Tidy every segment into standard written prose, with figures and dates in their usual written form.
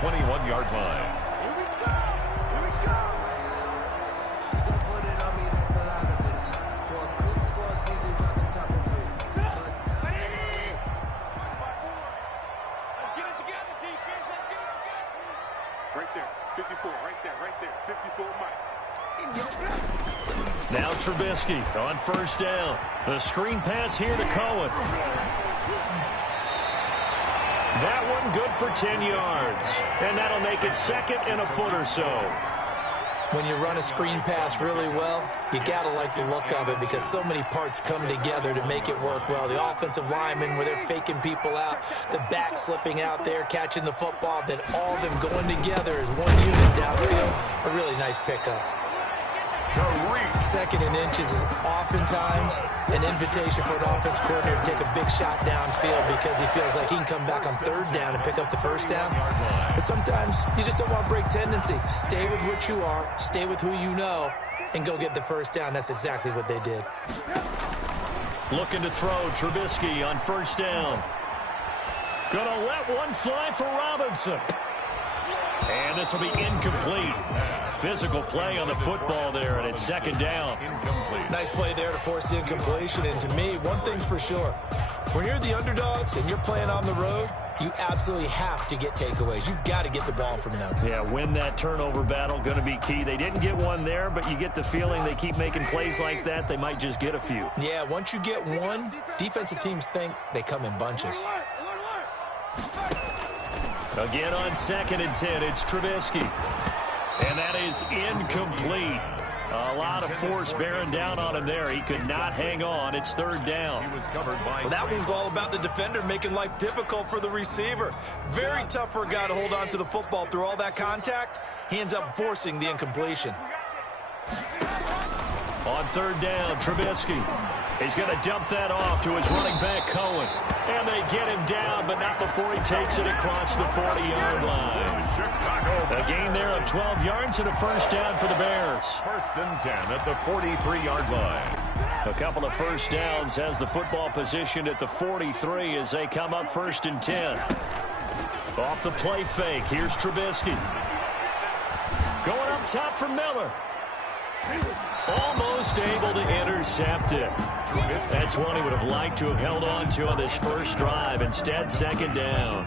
21-yard line. Right there, 54, right there, 54, Mike. Now Trubisky on first down. The screen pass here to Cohen. That one good for 10 yards. And that'll make it second and a foot or so. When you run a screen pass really well, you got to like the look of it because so many parts come together to make it work well. The offensive linemen where they're faking people out, the back slipping out there, catching the football, then all of them going together as one unit downfield. A really nice pickup. Second and inches is oftentimes an invitation for an offense coordinator to take a big shot downfield because he feels like he can come back on third down and pick up the first down. But sometimes you just don't want to break tendency. Stay with what you are, stay with who you know, and go get the first down. That's exactly what they did. Looking to throw, Trubisky on first down. Gonna let one fly for Robinson. And this will be incomplete. Physical play on the football there, and it's second down. Incomplete. Nice play there to force the incompletion. And to me, one thing's for sure. When you're the underdogs and you're playing on the road, you absolutely have to get takeaways. You've got to get the ball from them. Yeah, win that turnover battle, going to be key. They didn't get one there, but you get the feeling they keep making plays like that, they might just get a few. Yeah, once you get one, defensive teams think they come in bunches. Again on second and 10, it's Trubisky. And that is incomplete. A lot of force bearing down on him there. He could not hang on. It's third down. Well, that one was all about the defender making life difficult for the receiver. Very tough for a guy to hold on to the football through all that contact. He ends up forcing the incompletion. On third down, Trubisky. He's going to dump that off to his running back, Cohen. And they get him down, but not before he takes it across the 40-yard line. A gain there of 12 yards and a first down for the Bears. First and 10 at the 43-yard line. A couple of first downs has the football positioned at the 43 as they come up first and 10. Off the play fake, here's Trubisky. Going up top for Miller. Almost able to intercept it. That's one he would have liked to have held on to on this first drive. Instead, second down.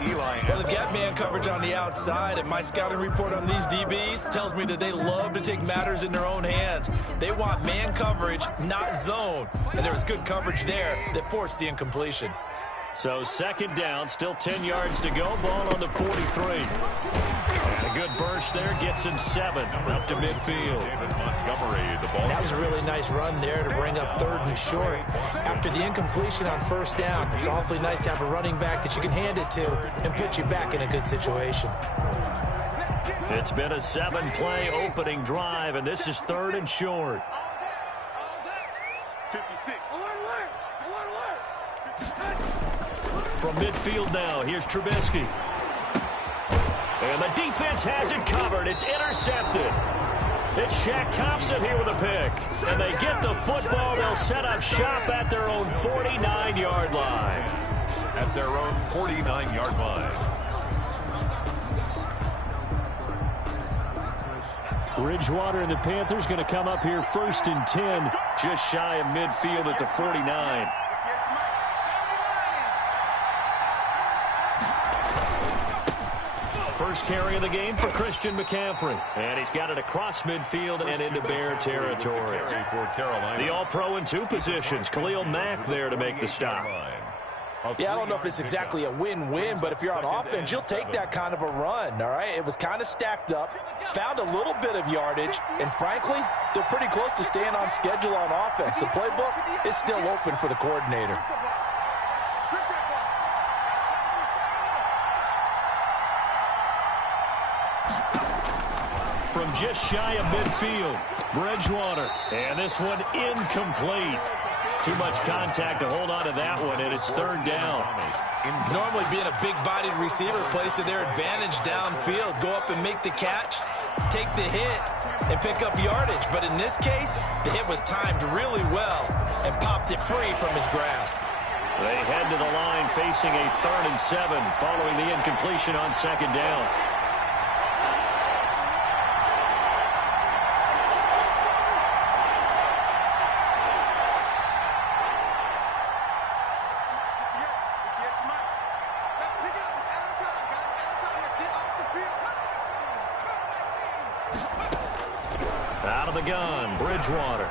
Well, they've got man coverage on the outside, and my scouting report on these DBs tells me that they love to take matters in their own hands. They want man coverage, not zone. And there was good coverage there that forced the incompletion. So second down, still 10 yards to go. Ball on the 43. And a good burst there gets him 7 up to midfield. That was a really nice run there to bring up third and short. After the incompletion on first down, it's awfully nice to have a running back that you can hand it to and put you back in a good situation. It's been a 7-play opening drive, and this is third and short. 56. From midfield now, here's Trubisky. And the defense has it covered. It's intercepted. It's Shaq Thompson here with a pick. And they get the football. They'll set up shop at their own 49-yard line. At their own 49-yard line. Bridgewater and the Panthers going to come up here first and 10. Just shy of midfield at the 49. First carry of the game for Christian McCaffrey. And he's got it across midfield and into Bear territory. The All-Pro in 2 positions. Khalil Mack there to make the stop. Yeah, I don't know if it's exactly a win-win, but if you're on offense, you'll take that kind of a run, all right? It was kind of stacked up, found a little bit of yardage, and frankly, they're pretty close to staying on schedule on offense. The playbook is still open for the coordinator. From just shy of midfield, Bridgewater. And this one incomplete. Too much contact to hold on to that one, and it's third down. Normally being a big-bodied receiver plays to their advantage downfield. Go up and make the catch, take the hit, and pick up yardage. But in this case, the hit was timed really well and popped it free from his grasp. They head to the line facing a 3rd and 7 following the incompletion on 2nd down. Out of the gun, Bridgewater.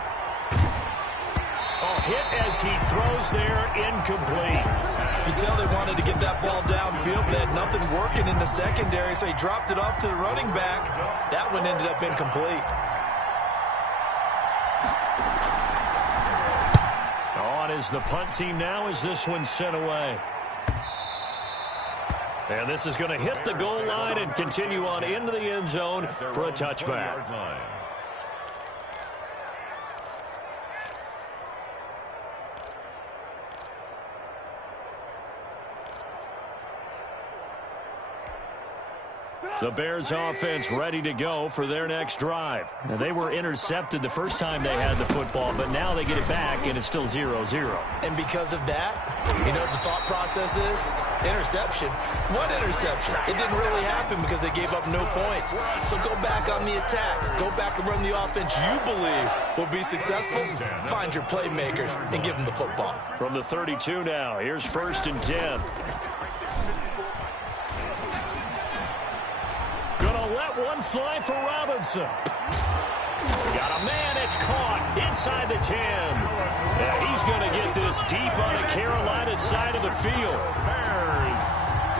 Oh, hit as he throws there, incomplete. You tell they wanted to get that ball downfield. They had nothing working in the secondary, so he dropped it off to the running back. That one ended up incomplete. On is the punt team now as this one's sent away. And this is going to hit the goal line and continue on into the end zone for a touchback. The Bears offense ready to go for their next drive. Now, they were intercepted the first time they had the football, but now they get it back, and it's still 0-0. And because of that, you know what the thought process is? Interception. What interception? It didn't really happen because they gave up no points. So go back on the attack. Go back and run the offense you believe will be successful. Find your playmakers and give them the football. From the 32 now, here's 1st and 10. Gonna let one fly for Robinson. Got a man, it's caught inside the 10. Yeah, he's gonna get this deep on the Carolina side of the field.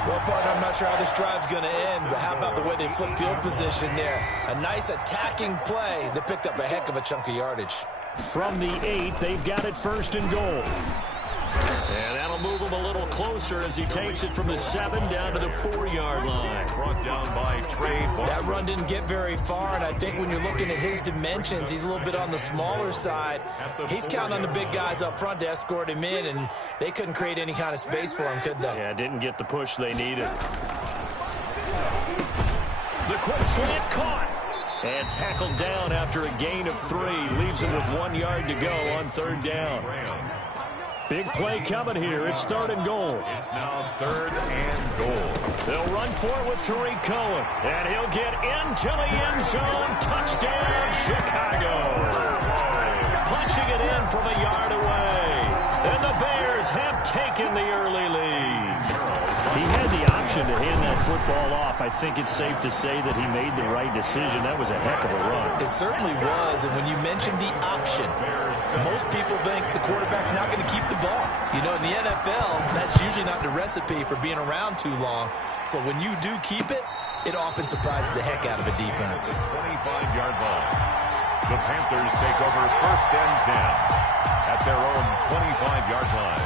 Well, partner, I'm not sure how this drive's going to end, but how about the way they flip field position there? A nice attacking play that picked up a heck of a chunk of yardage. From the 8, they've got it 1st and goal. And that'll move him a little closer as he takes it from the 7 down to the 4-yard line. Brought down by Trey. That run didn't get very far, and I think when you're looking at his dimensions, he's a little bit on the smaller side. He's counting on the big guys up front to escort him in, and they couldn't create any kind of space for him, could they? Yeah, didn't get the push they needed. The quick slant caught. And tackled down after a gain of 3. Leaves him with 1 yard to go on 3rd down. Big play coming here. It's 3rd and goal. It's now 3rd and goal. They'll run for it with Tariq Cohen. And he'll get into the end zone. Touchdown, Chicago. Punching it in from a yard away. And the Bears have taken the early lead. He had the option to hand that football off. I think it's safe to say that he made the right decision. That was a heck of a run. It certainly was. And when you mentioned the option, most people think the quarterback's not going to keep the ball. You know, in the NFL, that's usually not the recipe for being around too long. So when you do keep it, it often surprises the heck out of a defense. 25-yard line. The Panthers take over 1st and 10 at their own 25-yard line.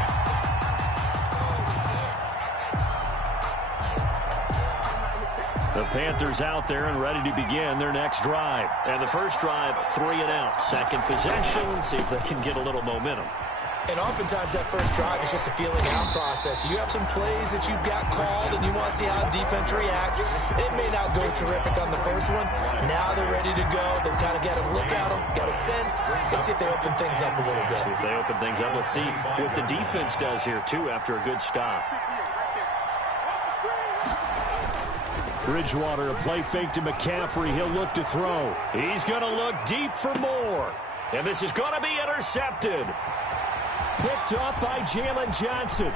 The Panthers out there and ready to begin their next drive. And the first drive, 3 and out. Second possession, see if they can get a little momentum. And oftentimes that first drive is just a feeling out process. You have some plays that you've got called and you want to see how the defense reacts. It may not go terrific on the first one. Now they're ready to go. They've kind of got to look at them, got a sense. Let's see if they open things up a little bit. See if they open things up. Let's see what the defense does here, too, after a good stop. Bridgewater, a play fake to McCaffrey. He'll look to throw. He's going to look deep for more. And this is going to be intercepted. Picked up by Jalen Johnson.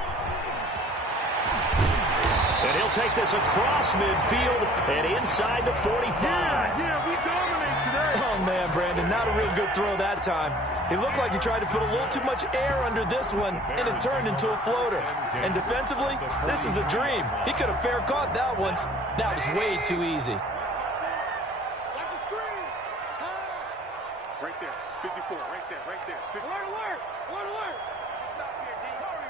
And he'll take this across midfield and inside the 45. Yeah, we dominate today. Oh, man, Brandon, not a real good throw that time. It looked like he tried to put a little too much air under this one, and it turned into a floater. And defensively, this is a dream. He could have fair caught that one. That was way too easy. Watch the screen. Pass. Right there. 54. Right there. Right there. 50. Alert, alert. Alert, alert. Stop here, D. Hurry,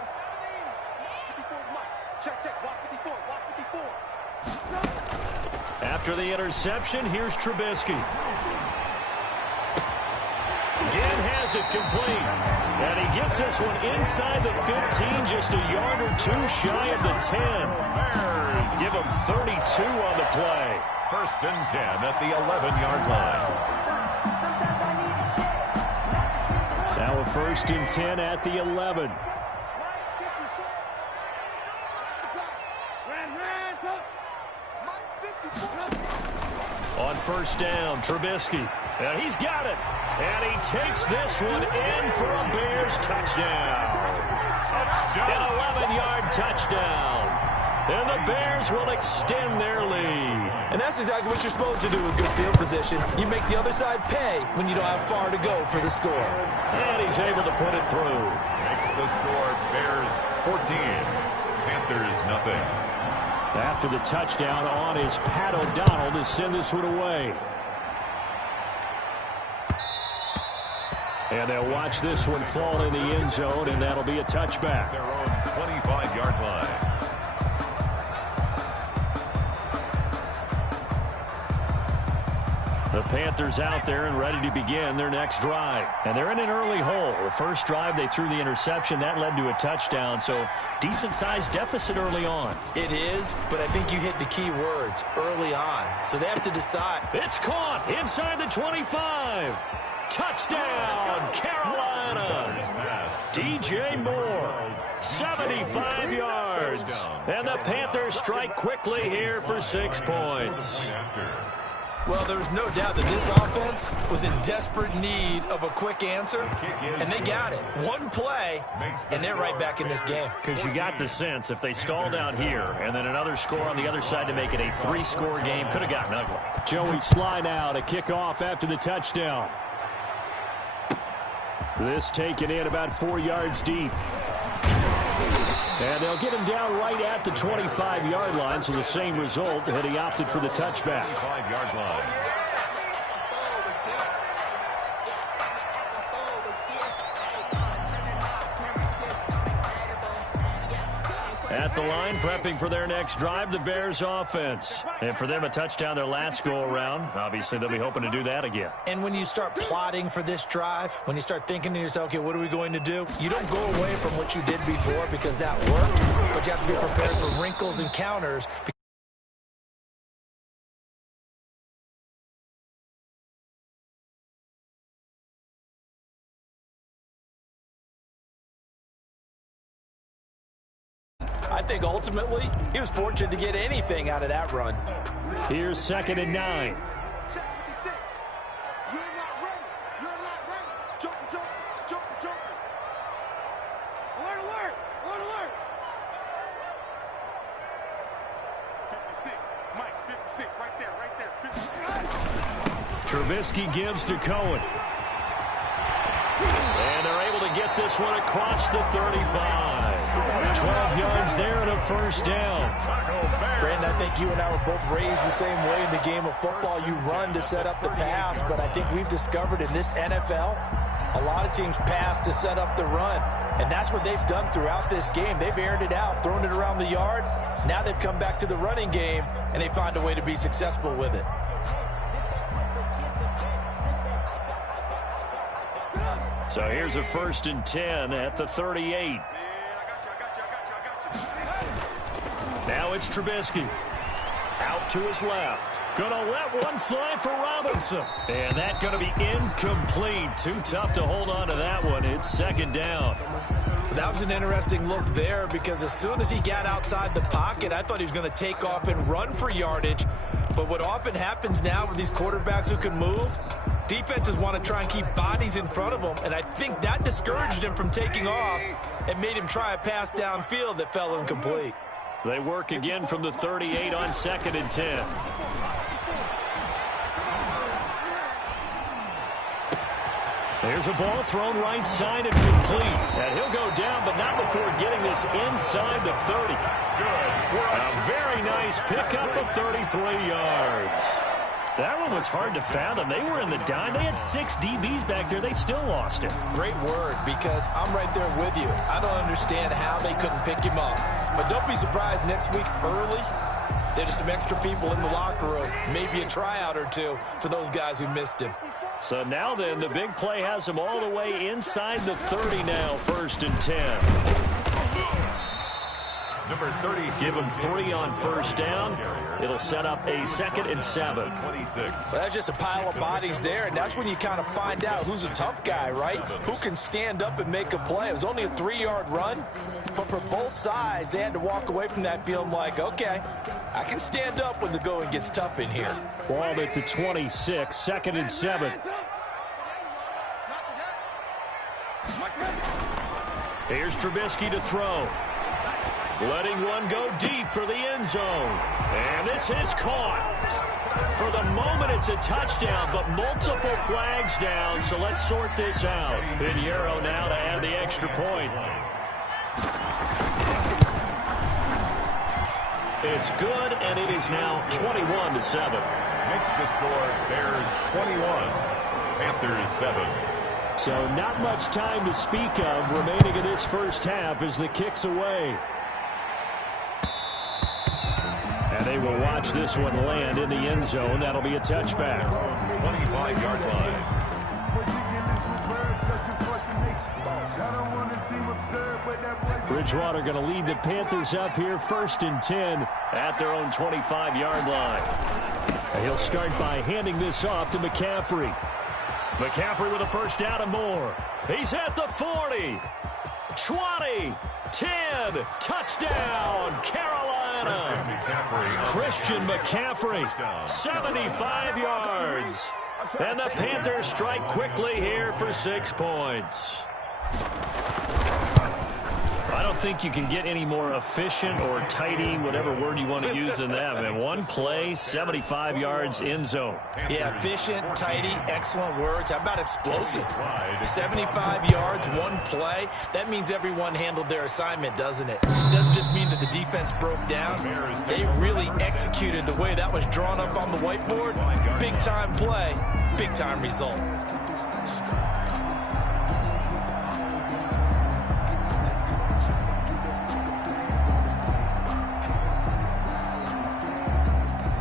17. 54 is Mike. Check, check. Watch 54. Watch 54. After the interception, here's Trubisky. Again has it complete. And he gets this one inside the 15, just a yard or 2 shy of the 10. Bears Give him 32 on the play. 1st and 10 at the 11-yard line. Now a 1st and 10 at the 11. On first down, Trubisky. And he's got it. And he takes this one in for a Bears touchdown. An 11-yard touchdown. And the Bears will extend their lead. And that's exactly what you're supposed to do with good field position. You make the other side pay when you don't have far to go for the score. And he's able to put it through. Makes the score Bears 14, Panthers nothing. After the touchdown on is Pat O'Donnell to send this one away. And they'll watch this one fall in the end zone, and that'll be a touchback. Their own 25-yard line. The Panthers out there and ready to begin their next drive. And they're in an early hole. The first drive, they threw the interception. That led to a touchdown, so decent-sized deficit early on. It is, but I think you hit the key words, early on. So they have to decide. It's caught inside the 25. Touchdown, Carolina. DJ Moore, 75 yards. And the Panthers strike quickly here for 6 points. Well, there's no doubt that this offense was in desperate need of a quick answer, and they got it. One play, and they're right back in this game. Because you got the sense if they stalled out here and then another score on the other side to make it a 3-score game, could have gotten ugly. Joey slide out, a kickoff after the touchdown. This taken in about 4 yards deep. And they'll get him down right at the 25-yard line, so the same result had he opted for the touchback. 5-yard line. At the line, prepping for their next drive, the Bears offense. And for them, a touchdown their last go-around. Obviously, they'll be hoping to do that again. And when you start plotting for this drive, when you start thinking to yourself, okay, what are we going to do? You don't go away from what you did before because that worked, but you have to be prepared for wrinkles and counters. I think ultimately he was fortunate to get anything out of that run. Here's 2nd and 9. You're not ready. You're not ready. Jump. Alert. 56. Mike, 56. Right there. 56. Trubisky gives to Cohen. And they're able to get this one across the 35. 12 yards there and a first down. Brandon, I think you and I were both raised the same way in the game of football. You run to set up the pass, but I think we've discovered in this NFL, a lot of teams pass to set up the run. And that's what they've done throughout this game. They've aired it out, thrown it around the yard. Now they've come back to the running game, and they find a way to be successful with it. So here's a 1st and 10 at the 38. Now it's Trubisky. Out to his left. Gonna let one fly for Robinson. And that's gonna be incomplete. Too tough to hold on to that one. It's 2nd down. That was an interesting look there because as soon as he got outside the pocket, I thought he was going to take off and run for yardage. But what often happens now with these quarterbacks who can move, defenses want to try and keep bodies in front of them, and I think that discouraged him from taking off and made him try a pass downfield that fell incomplete. They work again from the 38 on 2nd and 10. There's a ball thrown right side and complete. And he'll go down, but not before getting this inside the 30. A very nice pickup of 33 yards. That one was hard to fathom. They were in the dime. They had 6 DBs back there. They still lost it. Great word, because I'm right there with you. I don't understand how they couldn't pick him up. But don't be surprised next week early, there's some extra people in the locker room, maybe a tryout or two for those guys who missed him. So now then, the big play has them all the way inside the 30 now, 1st and 10. Number 30. Give them 3 on 1st down. It'll set up a 2nd and 7. 26. Well, that's just a pile of bodies there, and that's when you kind of find out who's a tough guy, right? Who can stand up and make a play. It was only a 3-yard run, but for both sides, they had to walk away from that feeling like, okay, I can stand up when the going gets tough in here. Ball at the 26, 2nd and 7. Here's Trubisky to throw. Letting one go deep for the end zone. And this is caught. For the moment, it's a touchdown, but multiple flags down, so let's sort this out. Pinheiro now to add the extra point. It's good, and it is now 21-7. Makes the score Bears 21, Panthers 7. So not much time to speak of remaining in this first half as the kick's away. And they will watch this one land in the end zone. That'll be a touchback. 25-yard line. Bridgewater going to lead the Panthers up here 1st and 10 at their own 25-yard line. And he'll start by handing this off to McCaffrey. McCaffrey with a first down and more. He's at the 40, 20, 10, touchdown, Carolina. Christian McCaffrey, 75 yards. And the Panthers strike quickly here for 6 points. I don't think you can get any more efficient or tidy, whatever word you want to use in that. And one play, 75 yards, end zone. Yeah, efficient, tidy, excellent words. How about explosive? 75 yards, one play. That means everyone handled their assignment, doesn't it? It doesn't just mean that the defense broke down. They really executed the way that was drawn up on the whiteboard. Big-time play, big-time result.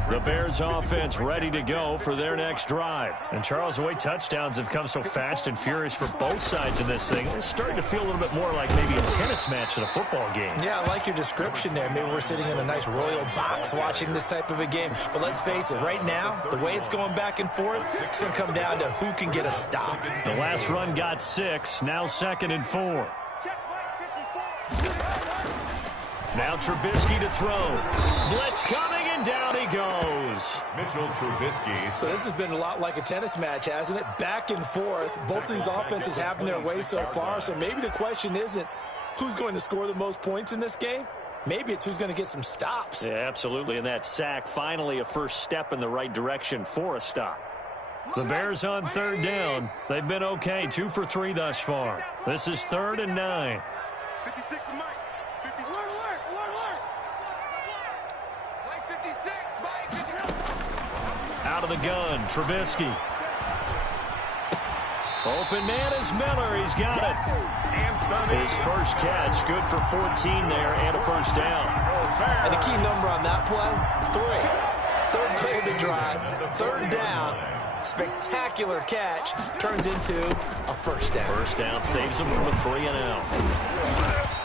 The Bears offense ready to go for their next drive. And Charles, the way touchdowns have come so fast and furious for both sides of this thing, it's starting to feel a little bit more like maybe a tennis match in a football game. Yeah, I like your description there. Maybe we're sitting in a nice royal box watching this type of a game. But let's face it, right now, the way it's going back and forth, it's going to come down to who can get a stop. The last run got 6, now 2nd and 4. Now Trubisky to throw. Blitz coming, and down he goes. Mitchell Trubisky. So this has been a lot like a tennis match, hasn't it? Back and forth. Both of these offenses having their way so far. So maybe the question isn't who's going to score the most points in this game. Maybe it's who's going to get some stops. Yeah, absolutely. And that sack, finally a first step in the right direction for a stop. The Bears on 3rd down. They've been okay, 2 for 3 thus far. This is 3rd and 9. 56 to Mike. 50. Alert, alert, alert, alert. Mike 56, Mike 56. Out of the gun, Trubisky. Open man is Miller. He's got it. His first catch, good for 14 there and a first down. And the key number on that play, 3. 3rd play of the drive, 3rd down. Spectacular catch turns into a first down. First down saves him from a 3-and-out.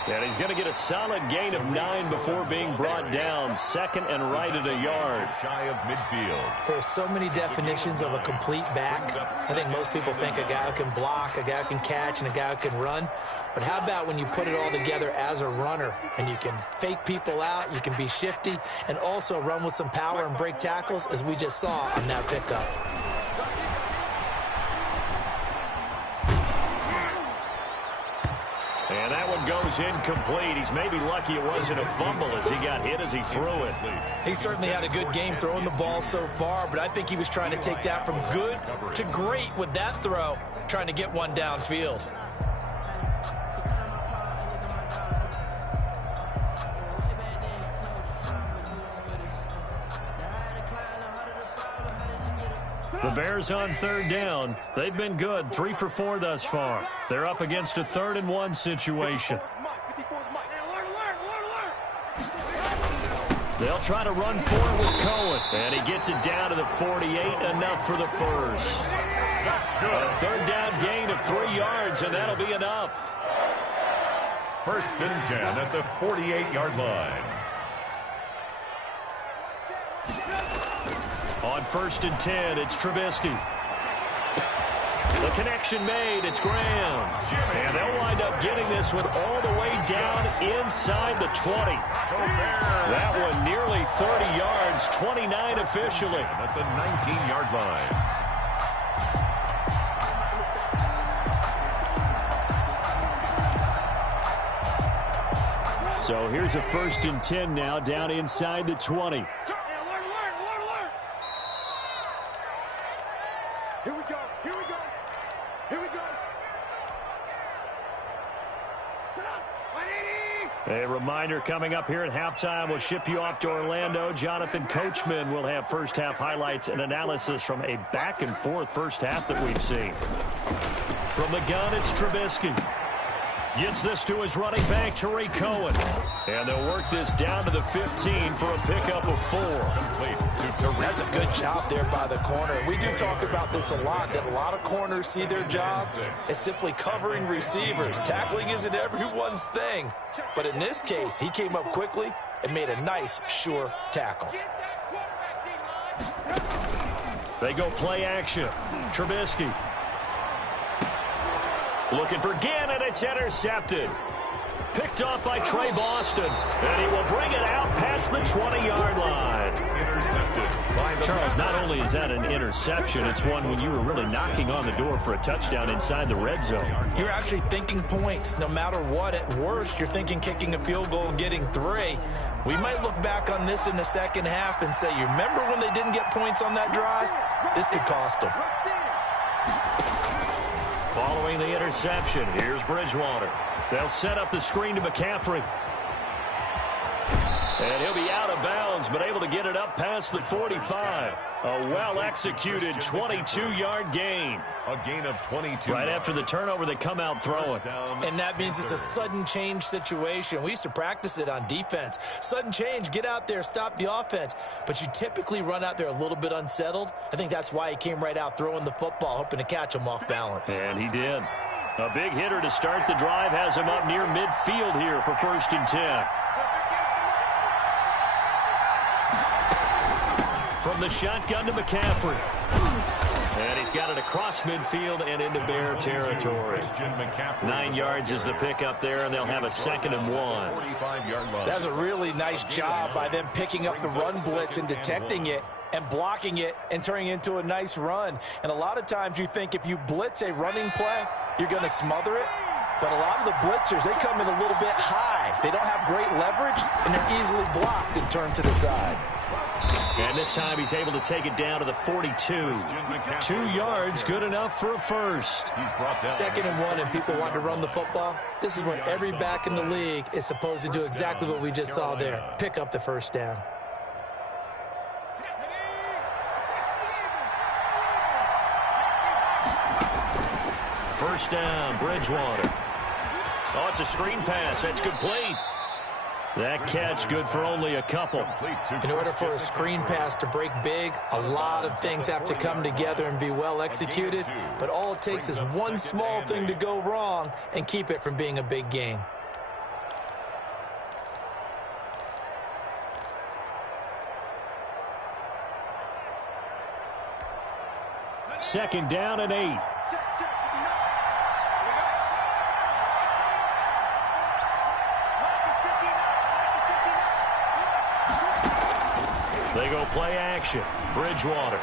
And he's going to get a solid gain of 9 before being brought down. 2nd and right at a yard. Shy of midfield. There's so many definitions of a complete back. I think most people think a guy who can block, a guy who can catch, and a guy who can run. But how about when you put it all together as a runner and you can fake people out, you can be shifty, and also run with some power and break tackles, as we just saw on that pickup. And that one goes incomplete. He's maybe lucky it wasn't a fumble as he got hit as he threw it. He certainly had a good game throwing the ball so far, but I think he was trying to take that from good to great with that throw, trying to get one downfield. The Bears on 3rd down. They've been good, 3 for 4 thus far. They're up against a 3rd and 1 situation. They'll try to run forward with Cohen. And he gets it down to the 48, enough for the first. A 3rd down gain of 3 yards, and that'll be enough. 1st and 10 at the 48-yard line. On 1st and 10, it's Trubisky. The connection made. It's Graham. And they'll wind up getting this one all the way down inside the 20. That one nearly 30 yards, 29 officially. At the 19-yard line. So here's a 1st and 10 now, down inside the 20. Here we go. Here we go. Here we go. Get up. 180. A reminder coming up here at halftime. We'll ship you off to Orlando. Jonathan Coachman will have first-half highlights and analysis from a back-and-forth first half that we've seen. From the gun, it's Trubisky. Gets this to his running back, Tariq Cohen. And they'll work this down to the 15 for a pickup of 4. That's a good job there by the corner. We do talk about this a lot, that a lot of corners see their job as simply covering receivers. Tackling isn't everyone's thing. But in this case, he came up quickly and made a nice, sure tackle. They go play action. Trubisky. Looking for Ginn, and it's intercepted. Picked off by Trey Boston. And he will bring it out past the 20-yard line. Intercepted. Charles, not only is that an interception, it's one when you were really knocking on the door for a touchdown inside the red zone. You're actually thinking points no matter what. At worst, you're thinking kicking a field goal and getting 3. We might look back on this in the second half and say, you remember when they didn't get points on that drive? This could cost them. Following the interception, here's Bridgewater. They'll set up the screen to McCaffrey. And he'll be out of bounds, but able to get it up past the 45. A well-executed 22-yard gain. A gain of 22. Right after the turnover, they come out throwing. And that means it's a sudden change situation. We used to practice it on defense. Sudden change, get out there, stop the offense. But you typically run out there a little bit unsettled. I think that's why he came right out throwing the football, hoping to catch him off balance. And he did. A big hitter to start the drive has him up near midfield here for 1st and 10. From the shotgun to McCaffrey. And he's got it across midfield and into Bear territory. 9 yards is the pickup there, and they'll have a 2nd and 1. That's a really nice job by them picking up the run blitz and detecting it and blocking it and turning it into a nice run. And a lot of times you think if you blitz a running play, you're going to smother it. But a lot of the blitzers, they come in a little bit high. They don't have great leverage, and they're easily blocked and turned to the side. And this time he's able to take it down to the 42. 2 yards, good enough for a first. 2nd and 1, and people want to run the football. This is what every back in the league is supposed to do, exactly what we just saw there. Pick up the first down. First down, Bridgewater. Oh, it's a screen pass. That's complete. That catch good for only a couple. In order for a screen pass to break big, a lot of things have to come together and be well executed. But all it takes is one small thing to go wrong and keep it from being a big game. Second down and 8. They go play action. Bridgewater.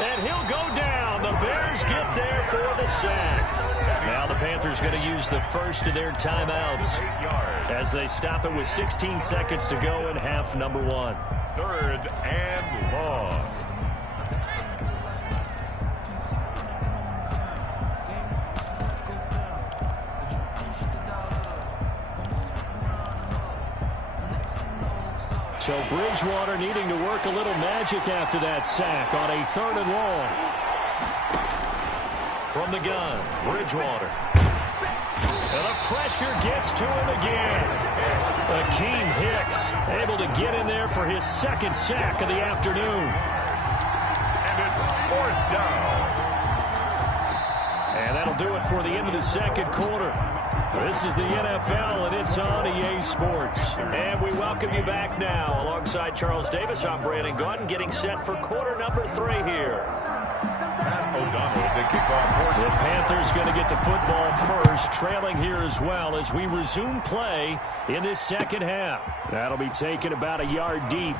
And he'll go down. The Bears get there for the sack. Now the Panthers going to use the first of their timeouts as they stop it with 16 seconds to go in half number 1. 3rd and long. So Bridgewater needing to work a little magic after that sack on a 3rd and long. From the gun, Bridgewater. And the pressure gets to him again. Akeem Hicks able to get in there for his 2nd sack of the afternoon. And it's 4th down. And that'll do it for the end of the 2nd quarter. This is the NFL, and it's on EA Sports. And we welcome you back now. Alongside Charles Davis, I'm Brandon Gaudin, getting set for quarter number 3 here. The Panthers going to get the football first, trailing here as well as we resume play in this second half. That'll be taken about a yard deep.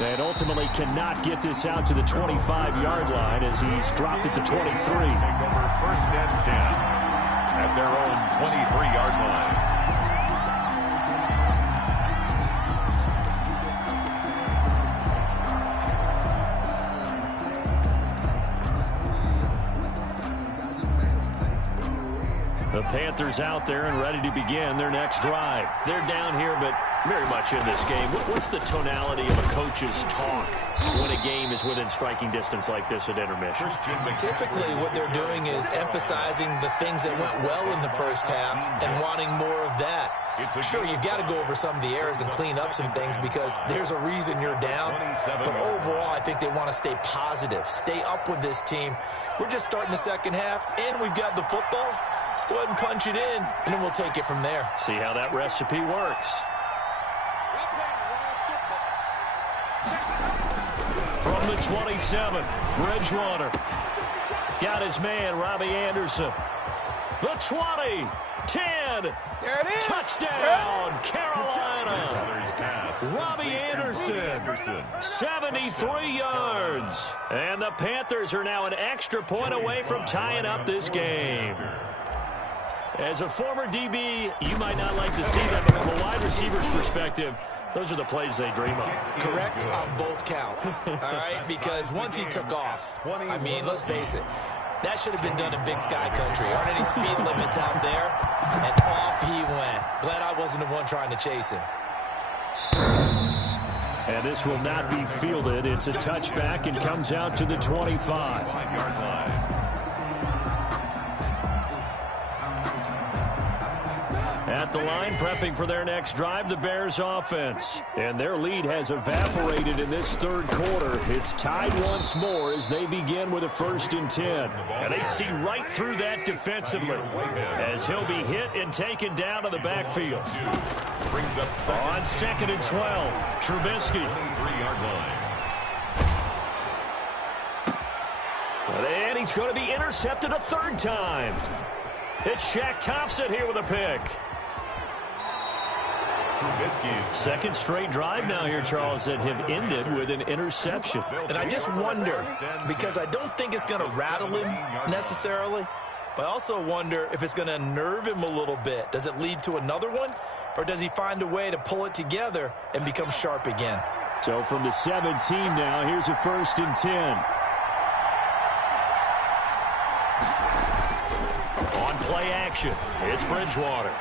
And ultimately cannot get this out to the 25-yard line as he's dropped at the 23. Take over first and 10 at their own 23-yard line. The Panthers out there and ready to begin their next drive. They're down here, but very much in this game. What's the tonality of a coach's talk when a game is within striking distance like this at intermission? Typically, what they're doing is emphasizing the things that went well in the first half and wanting more of that. Sure, you've got to go over some of the errors and clean up some things because there's a reason you're down. But overall, I think they want to stay positive, stay up with this team. We're just starting the second half, and we've got the football. Let's go ahead and punch it in, and then we'll take it from there. See how that recipe works. From the 27, Bridgewater. Got his man, Robbie Anderson. The 20, 10. There it is. Touchdown, Carolina. Robbie Anderson, 73 yards. And the Panthers are now an extra point away from tying up this game. As a former DB, you might not like to see that, but from a wide receiver's perspective, those are the plays they dream of. Correct on both counts, all right? Because once he took off, I mean, let's face it, that should have been done in Big Sky Country. Aren't any speed limits out there? And off he went. Glad I wasn't the one trying to chase him. And this will not be fielded. It's a touchback and comes out to the 25-yard line. At the line, prepping for their next drive, the Bears offense. And their lead has evaporated in this third quarter. It's tied once more as they begin with a 1st and 10. And they see right through that defensively as he'll be hit and taken down to the backfield. On 2nd and 12, Trubisky. And he's going to be intercepted a 3rd time. It's Shaq Thompson here with a pick. Second straight drive now here, Charles, that have ended with an interception. And I just wonder, because I don't think it's going to rattle him necessarily, but I also wonder if it's going to unnerve him a little bit. Does it lead to another one, or does he find a way to pull it together and become sharp again? So from the 17 now, here's a 1st and 10. On play action, it's Bridgewater.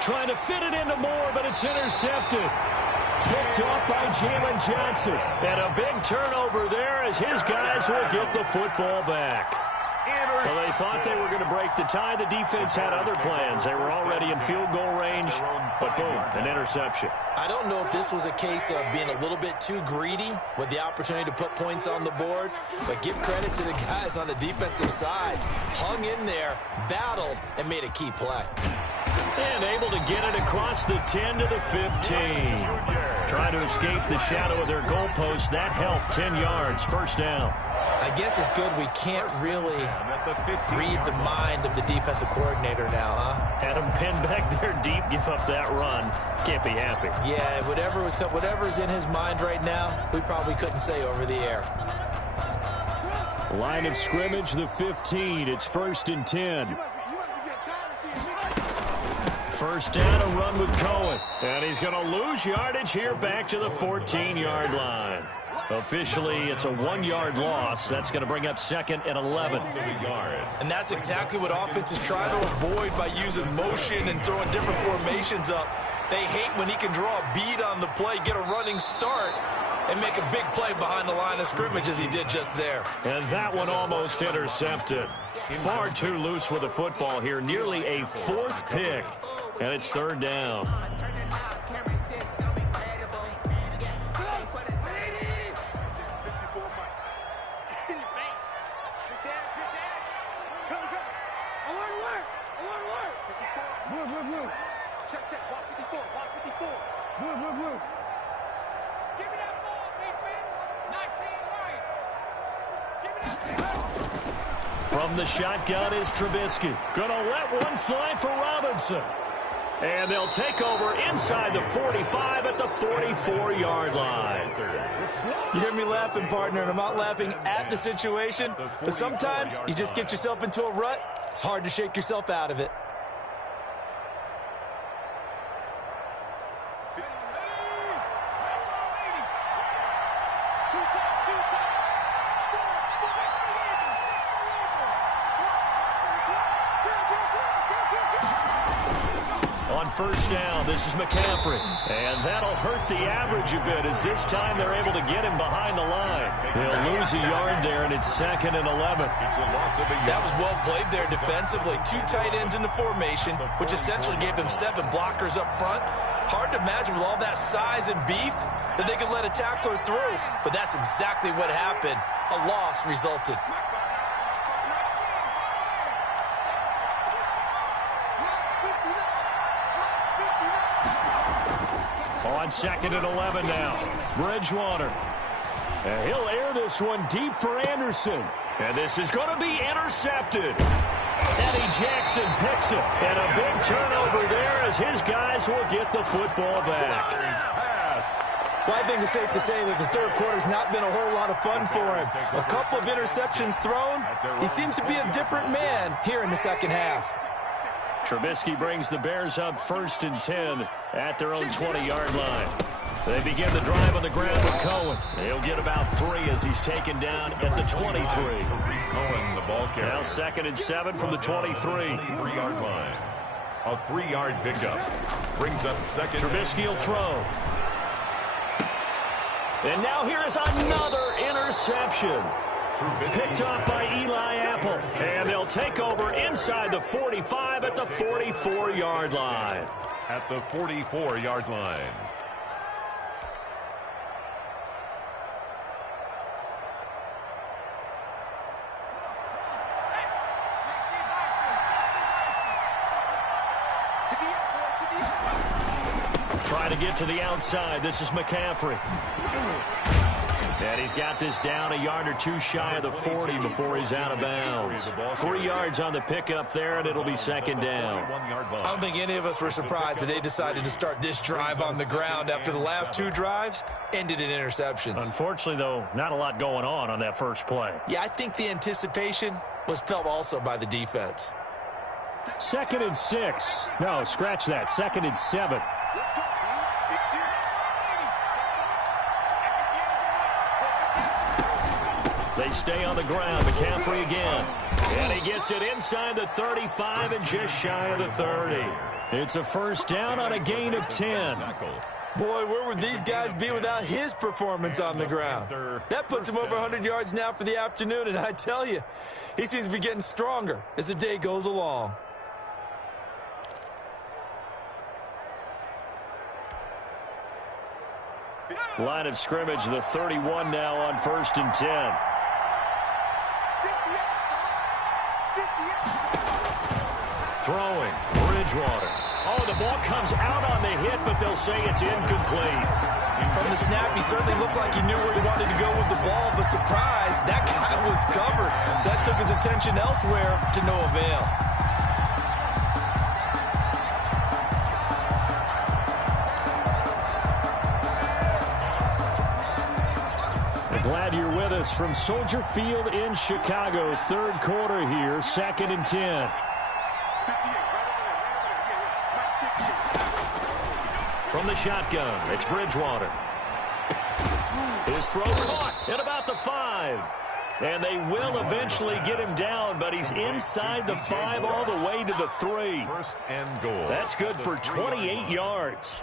Trying to fit it into Moore, but it's intercepted. Picked off by Jalen Johnson. And a big turnover there as his guys will get the football back. Well, they thought they were going to break the tie. The defense had other plans. They were already in field goal range, but boom, an interception. I don't know if this was a case of being a little bit too greedy with the opportunity to put points on the board, but give credit to the guys on the defensive side. Hung in there, battled, and made a key play. And able to get it across the 10 to the 15. Trying to escape the shadow of their goalpost. That helped. 10 yards. 1st down. I guess it's good we can't really read the mind of the defensive coordinator now, huh? Had him pinned back there deep, give up that run. Can't be happy. Yeah, whatever's in his mind right now, we probably couldn't say over the air. Line of scrimmage, the 15. It's 1st and 10. 1st down, a run with Cohen. And he's going to lose yardage here back to the 14-yard line. Officially, it's a 1-yard loss. That's going to bring up 2nd and 11. And that's exactly what offenses try to avoid by using motion and throwing different formations up. They hate when he can draw a bead on the play, get a running start, and make a big play behind the line of scrimmage as he did just there. And that one almost intercepted. Far too loose with the football here. Nearly a 4th pick. And it's 3rd down. From the shotgun is Trubisky. Gonna let one fly for Robinson. And they'll take over inside the 45 at the 44-yard line. You hear me laughing, partner, and I'm not laughing at the situation, but sometimes you just get yourself into a rut. It's hard to shake yourself out of it. On first down, this is McCaffrey. And that'll hurt the average a bit as this time they're able to get him behind the line. They'll lose a yard there, and it's 2nd and 11. That was well played there defensively. 2 tight ends in the formation, which essentially gave them 7 blockers up front. Hard to imagine with all that size and beef that they could let a tackler through. But that's exactly what happened. A loss resulted. On 2nd and 11 now, Bridgewater. And he'll air this one deep for Anderson. And this is going to be intercepted. Eddie Jackson picks it. And a big turnover there as his guys will get the football back. Well, I think it's safe to say that the third quarter's not been a whole lot of fun for him. A couple of interceptions thrown. He seems to be a different man here in the second half. Trubisky brings the Bears up 1st and 10 at their own 20-yard line. They begin the drive on the ground with Cohen. He'll get about 3 as he's taken down at the 23. Cohen, the ball carrier. Now 2nd and 7 from the 23. 3-yard line. A 3-yard pickup. Brings up 2nd. Trubisky will throw. And now here is another interception. Picked up by Eli Apple. And they'll take over inside the 45 at the 44-yard line. At the 44-yard line. Trying to get to the outside. This is McCaffrey. And he's got this down a yard or 2 shy of the 40 before he's out of bounds. 3 yards on the pickup there, and it'll be 2nd down. I don't think any of us were surprised that they decided to start this drive on the ground after the last 2 drives ended in interceptions. Unfortunately, though, not a lot going on that first play. Yeah, I think the anticipation was felt also by the defense. 2nd and 6. No, scratch that. 2nd and 7. They stay on the ground. McCaffrey again. And he gets it inside the 35 and just shy of the 30. It's a first down on a gain of 10. Boy, where would these guys be without his performance on the ground? That puts him over 100 yards now for the afternoon, and I tell you, he seems to be getting stronger as the day goes along. Line of scrimmage, the 31 now on 1st and 10. Throwing, Bridgewater. Oh, the ball comes out on the hit, but they'll say it's incomplete. From the snap, he certainly looked like he knew where he wanted to go with the ball, but surprise, that guy was covered. So that took his attention elsewhere to no avail. Glad you're with us from Soldier Field in Chicago. Third quarter here, 2nd and 10. From the shotgun, it's Bridgewater. His throw caught at about the 5. And they will eventually get him down, but he's inside the 5 all the way to the 3. 1st and goal. That's good for 28 yards.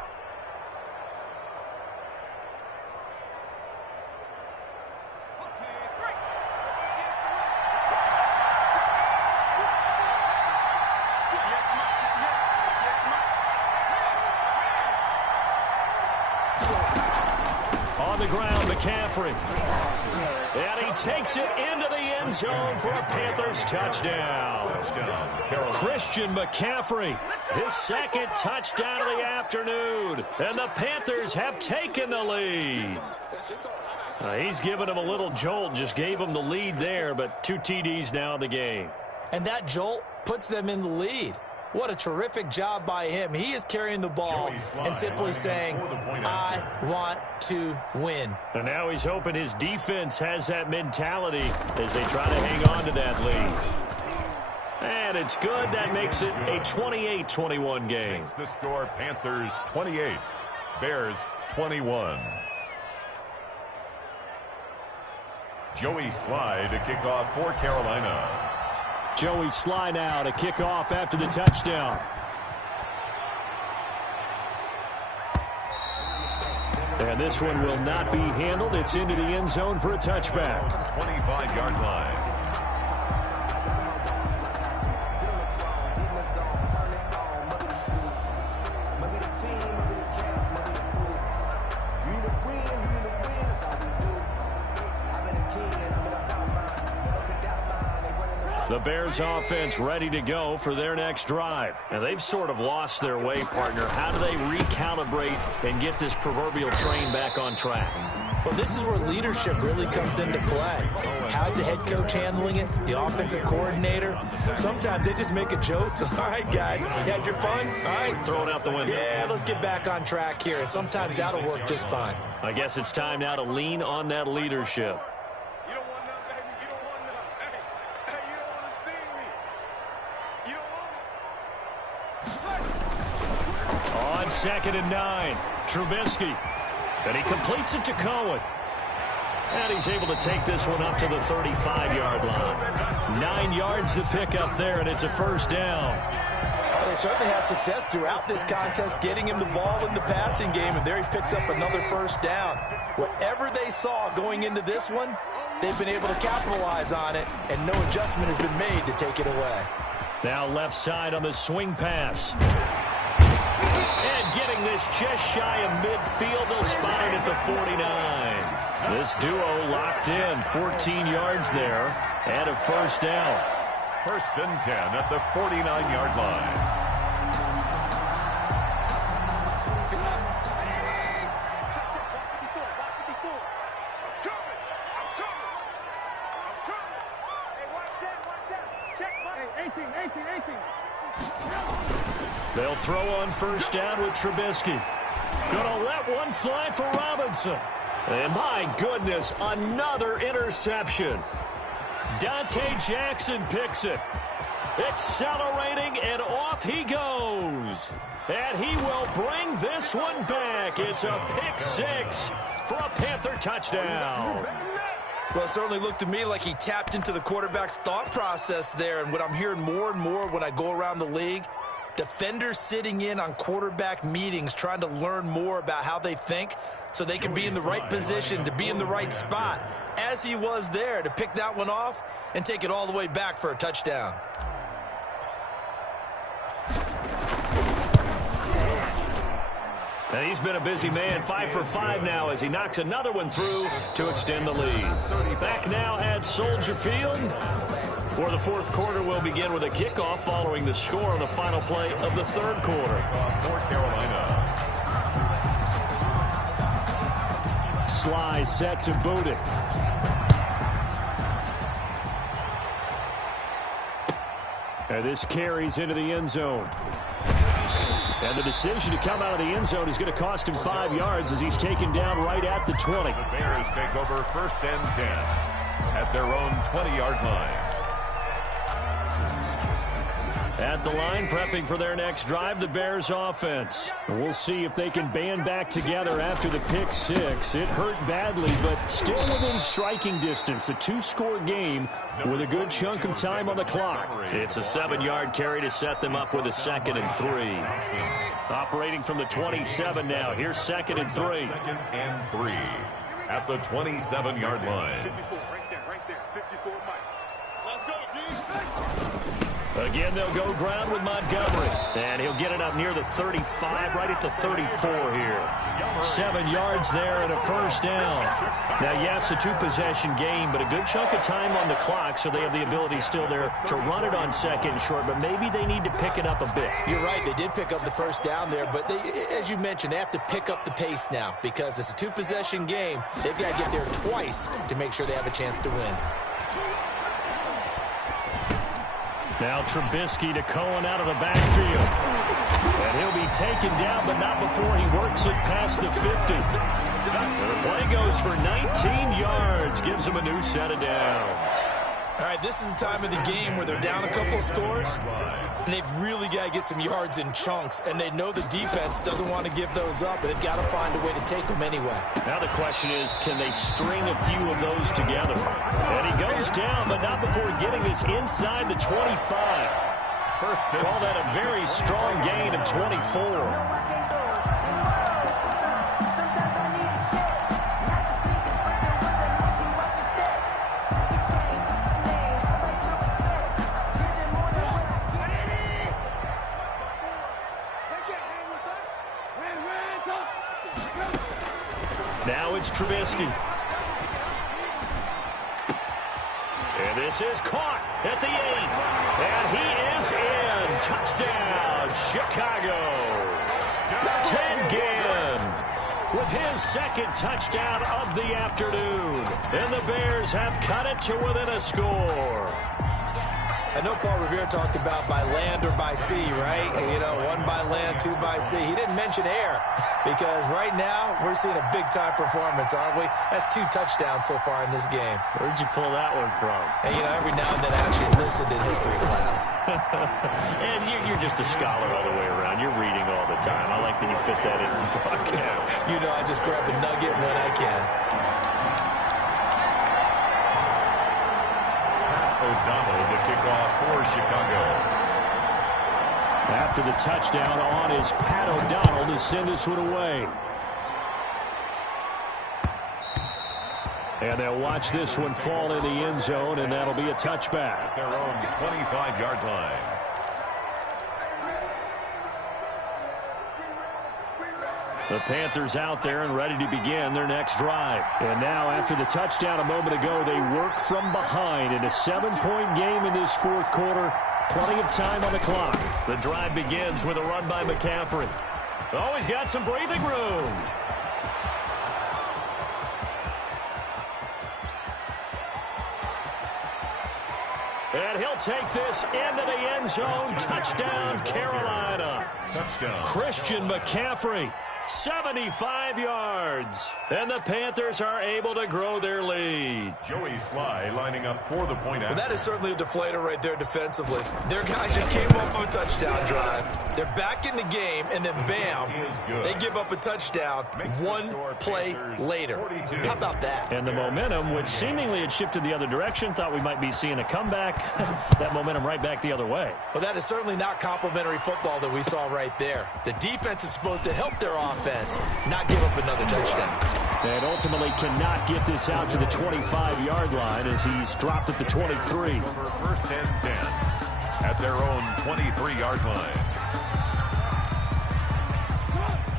On the ground, McCaffrey. And he takes it into the end zone for a Panthers touchdown. Christian McCaffrey, his 2nd touchdown of the afternoon. And the Panthers have taken the lead. He's given him a little jolt, just gave him the lead there, but 2 TDs now in the game. And that jolt puts them in the lead. What a terrific job by him. He is carrying the ball and simply saying, I want to win. And now he's hoping his defense has that mentality as they try to hang on to that lead. And it's good. That makes it a 28-21 game. The score, Panthers 28, Bears 21. Joey Sly to kick off for Carolina. Joey Sly now to kick off after the touchdown. And this one will not be handled. It's into the end zone for a touchback. 25-yard line. The Bears offense ready to go for their next drive. And they've sort of lost their way, partner. How do they recalibrate and get this proverbial train back on track? Well, this is where leadership really comes into play. How's the head coach handling it? The offensive coordinator? Sometimes they just make a joke. All right, guys, you had your fun? All right. Throw it out the window. Yeah, let's get back on track here. And sometimes that'll work just fine. I guess it's time now to lean on that leadership. On 2nd and 9, Trubisky. And he completes it to Cohen. And he's able to take this one up to the 35-yard line. 9 yards to pick up there, and it's a first down. Well, they certainly had success throughout this contest, getting him the ball in the passing game, and there he picks up another first down. Whatever they saw going into this one, they've been able to capitalize on it, and no adjustment has been made to take it away. Now left side on the swing pass. And getting this just shy of midfield, they'll spot it at the 49. This duo locked in, 14 yards there, and a first down. 1st and 10 at the 49-yard line. They'll throw on first down with Trubisky. Gonna let one fly for Robinson. And my goodness, another interception. Dante Jackson picks it. Accelerating, and off he goes. And he will bring this one back. It's a pick 6 for a Panther touchdown. Well, it certainly looked to me like he tapped into the quarterback's thought process there. And what I'm hearing more and more when I go around the league, defenders sitting in on quarterback meetings trying to learn more about how they think so they can be in the right position, to be in the right spot, as he was there to pick that one off and take it all the way back for a touchdown. And he's been a busy man, 5 for 5 now as he knocks another one through to extend the lead. Back now at Soldier Field, where the fourth quarter will begin with a kickoff following the score on the final play of the third quarter. For Carolina. Sly set to boot it. And this carries into the end zone. And the decision to come out of the end zone is going to cost him 5 yards as he's taken down right at the 20. The Bears take over 1st and 10 at their own 20-yard line. At the line, prepping for their next drive, the Bears offense. And we'll see if they can band back together after the pick 6. It hurt badly, but still within striking distance. A 2-score game with a good chunk of time on the clock. It's a 7-yard carry to set them up with a 2nd and 3. Operating from the 27 now. Here's 2nd and 3. 2nd and 3 at the 27-yard line. 54, right there, 54, Mike. Let's go, D. Again, they'll go ground with Montgomery. And he'll get it up near the 35, right at the 34 here. 7 yards there and a first down. Now, yes, a 2-possession game, but a good chunk of time on the clock, so they have the ability still there to run it on second and short, but maybe they need to pick it up a bit. You're right. They did pick up the first down there, but they, as you mentioned, they have to pick up the pace now because it's a 2-possession game. They've got to get there twice to make sure they have a chance to win. Now Trubisky to Cohen out of the backfield. And he'll be taken down, but not before he works it past the 50. And the play goes for 19 yards. Gives him a new set of downs. All right, this is the time of the game where they're down a couple of scores, and they've really got to get some yards in chunks, and they know the defense doesn't want to give those up, but they've got to find a way to take them anyway. Now the question is, can they string a few of those together? And he goes down, but not before getting this inside the 25. Call that a very strong gain of 24. Now it's Trubisky. And this is caught at the 8. And he is in. Touchdown, Chicago. Ted Ginn with his second touchdown of the afternoon. And the Bears have cut it to within a score. I know Paul Revere talked about by land or by sea, right? You know, 1 by land, 2 by sea. He didn't mention air because right now we're seeing a big-time performance, aren't we? That's 2 touchdowns so far in this game. Where'd you pull that one from? And, you know, every now and then I actually listened in history class. And you're just a scholar all the way around. You're reading all the time. I like that you fit that in the broadcast. You know, I just grab a nugget when I can. O'Donnell to kick off for Chicago. After the touchdown on is Pat O'Donnell to send this one away. And they'll watch this one fall in the end zone, and that'll be a touchback. At their own 25-yard line. The Panthers out there and ready to begin their next drive. And now, after the touchdown a moment ago, they work from behind in a 7-point game in this fourth quarter. Plenty of time on the clock. The drive begins with a run by McCaffrey. Oh, he's got some breathing room. And he'll take this into the end zone. Touchdown, Carolina. Touchdown. Christian McCaffrey. 75 yards. And the Panthers are able to grow their lead. Joey Sly lining up for the point out. Well, that is certainly a deflator right there defensively. Their guys just came off of a touchdown drive. They're back in the game, and then bam, they give up a touchdown 1 play later. How about that? And the momentum, which seemingly had shifted the other direction, thought we might be seeing a comeback. That momentum right back the other way. Well, that is certainly not complimentary football that we saw right there. The defense is supposed to help their offense, not give up another touchdown. And ultimately cannot get this out to the 25-yard line as he's dropped at the 23. Over first and 10 at their own 23-yard line.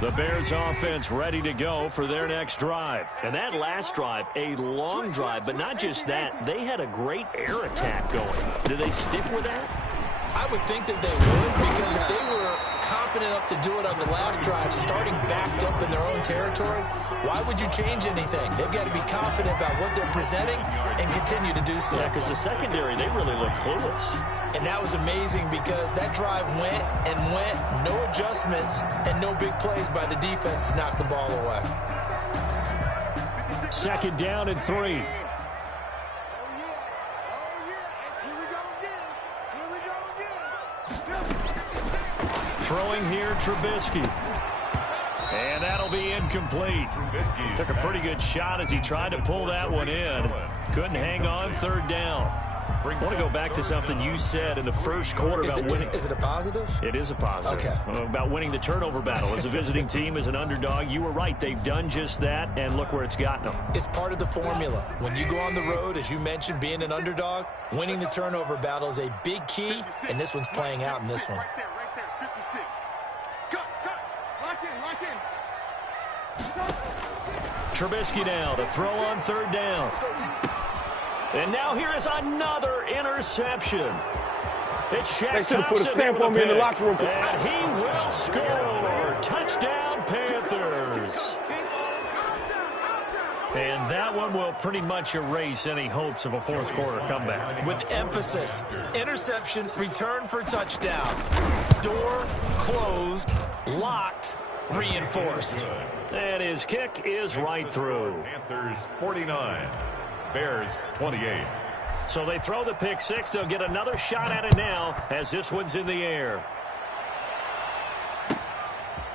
The Bears offense ready to go for their next drive. And that last drive, a long drive, but not just that. They had a great air attack going. Do they stick with that? I would think that they would, because if they were confident enough to do it on the last drive, starting backed up in their own territory, why would you change anything? They've got to be confident about what they're presenting and continue to do so. Yeah, because the secondary, they really look clueless. And that was amazing because that drive went and went, no adjustments, and no big plays by the defense to knock the ball away. Second down and 3. Throwing here, Trubisky. And that'll be incomplete. Took a pretty good shot as he tried to pull that one in. Couldn't hang on third down. I want to go back to something you said in the first quarter about winning. Is it a positive? It is a positive. Okay. About winning the turnover battle. As a visiting team, as an underdog, you were right. They've done just that, and look where it's gotten them. It's part of the formula. When you go on the road, as you mentioned, being an underdog, winning the turnover battle is a big key, and this one's playing out in this one. Right there, 56. Cut. Lock in. Trubisky now to throw on third down. And now here is another interception. It's Shaq Thompson put a stamp on me in the locker room. And he will score. Touchdown, Panthers. And that one will pretty much erase any hopes of a fourth quarter comeback. With emphasis, interception, return for touchdown. Door closed, locked, reinforced. And his kick is right through. Panthers 49. Bears 28. So they throw the pick six. They'll get another shot at it now as this one's in the air.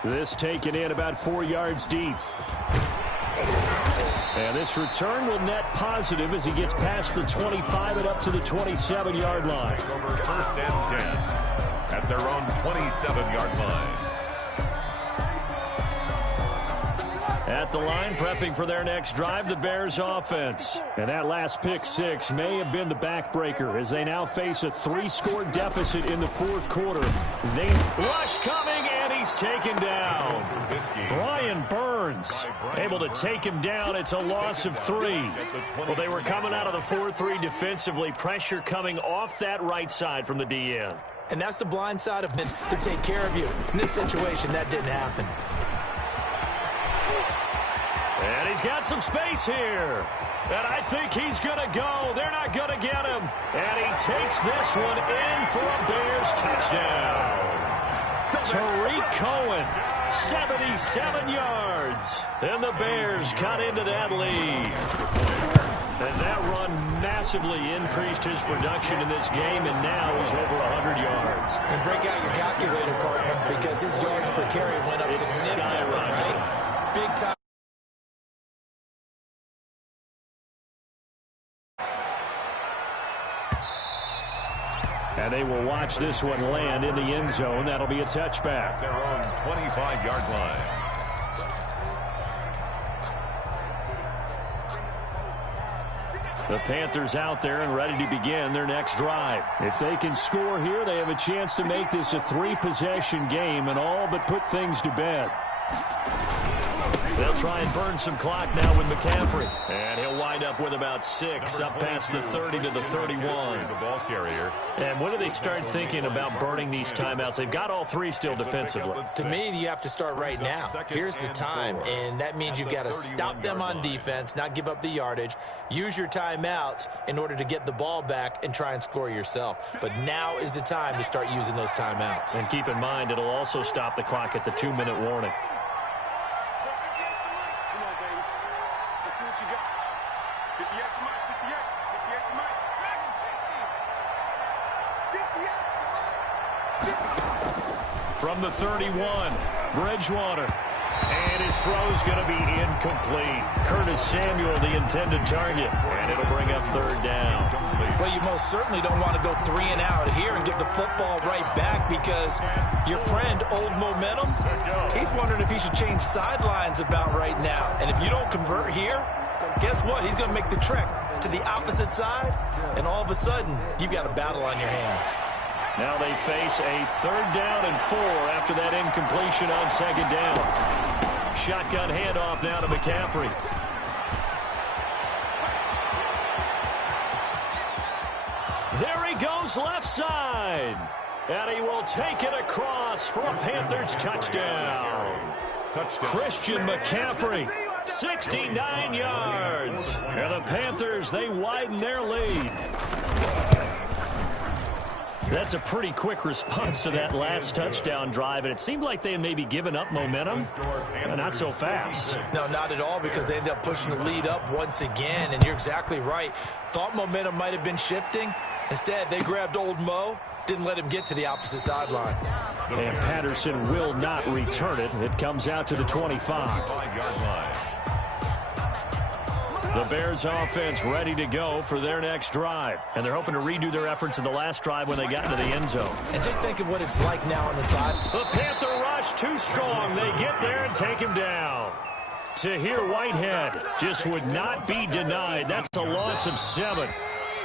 This taken in about 4 yards deep. And this return will net positive as he gets past the 25 and up to the 27-yard line. Over first and 10 at their own 27-yard line. At the line, prepping for their next drive, the Bears offense. And that last pick six may have been the backbreaker as they now face a 3-score deficit in the fourth quarter. They rush coming, and he's taken down. Brian Burns able to take him down. It's a loss of 3. Well, they were coming out of the 4-3 defensively. Pressure coming off that right side from the DN. And that's the blind side of it, to take care of you. In this situation, that didn't happen. And he's got some space here. And I think he's going to go. They're not going to get him. And he takes this one in for a Bears touchdown. Tariq Cohen, 77 yards. And the Bears cut into that lead. And that run massively increased his production in this game, and now he's over 100 yards. And break out your calculator, partner, because his yards per carry went up significantly, right? Big time. And they will watch this one land in the end zone. That'll be a touchback. Their own 25-yard line. The Panthers out there and ready to begin their next drive. If they can score here, they have a chance to make this a 3-possession game and all but put things to bed. They'll try and burn some clock now with McCaffrey. And he'll wind up with about 6, up past the 30 to the 31. The ball carrier. And when do they start thinking about burning these timeouts? They've got all 3 still defensively. To me, you have to start right now. Here's the time, and that means you've got to stop them on defense, not give up the yardage, use your timeouts in order to get the ball back and try and score yourself. But now is the time to start using those timeouts. And keep in mind, it'll also stop the clock at the 2-minute warning. From the 31, Bridgewater. And his throw is going to be incomplete. Curtis Samuel, the intended target. And it'll bring up third down. Well, you most certainly don't want to go 3 and out here and give the football right back because your friend, Old Momentum, he's wondering if he should change sidelines about right now. And if you don't convert here, guess what? He's going to make the trek to the opposite side, and all of a sudden, you've got a battle on your hands. Now they face a 3rd down and 4 after that incompletion on 2nd down. Shotgun handoff now to McCaffrey. There he goes left side. And he will take it across for a Panthers touchdown. Christian McCaffrey, 69 yards. And the Panthers, they widen their lead. That's a pretty quick response to that last touchdown drive, and it seemed like they had maybe given up momentum, but not so fast. No, not at all, because they ended up pushing the lead up once again, and you're exactly right. Thought momentum might have been shifting. Instead, they grabbed Old Mo, didn't let him get to the opposite sideline. And Patterson will not return it. It comes out to the 25. The Bears offense ready to go for their next drive. And they're hoping to redo their efforts in the last drive when they got into the end zone. And just think of what it's like now on the side. The Panther rush too strong. They get there and take him down. Tahir Whitehead just would not be denied. That's a loss of 7.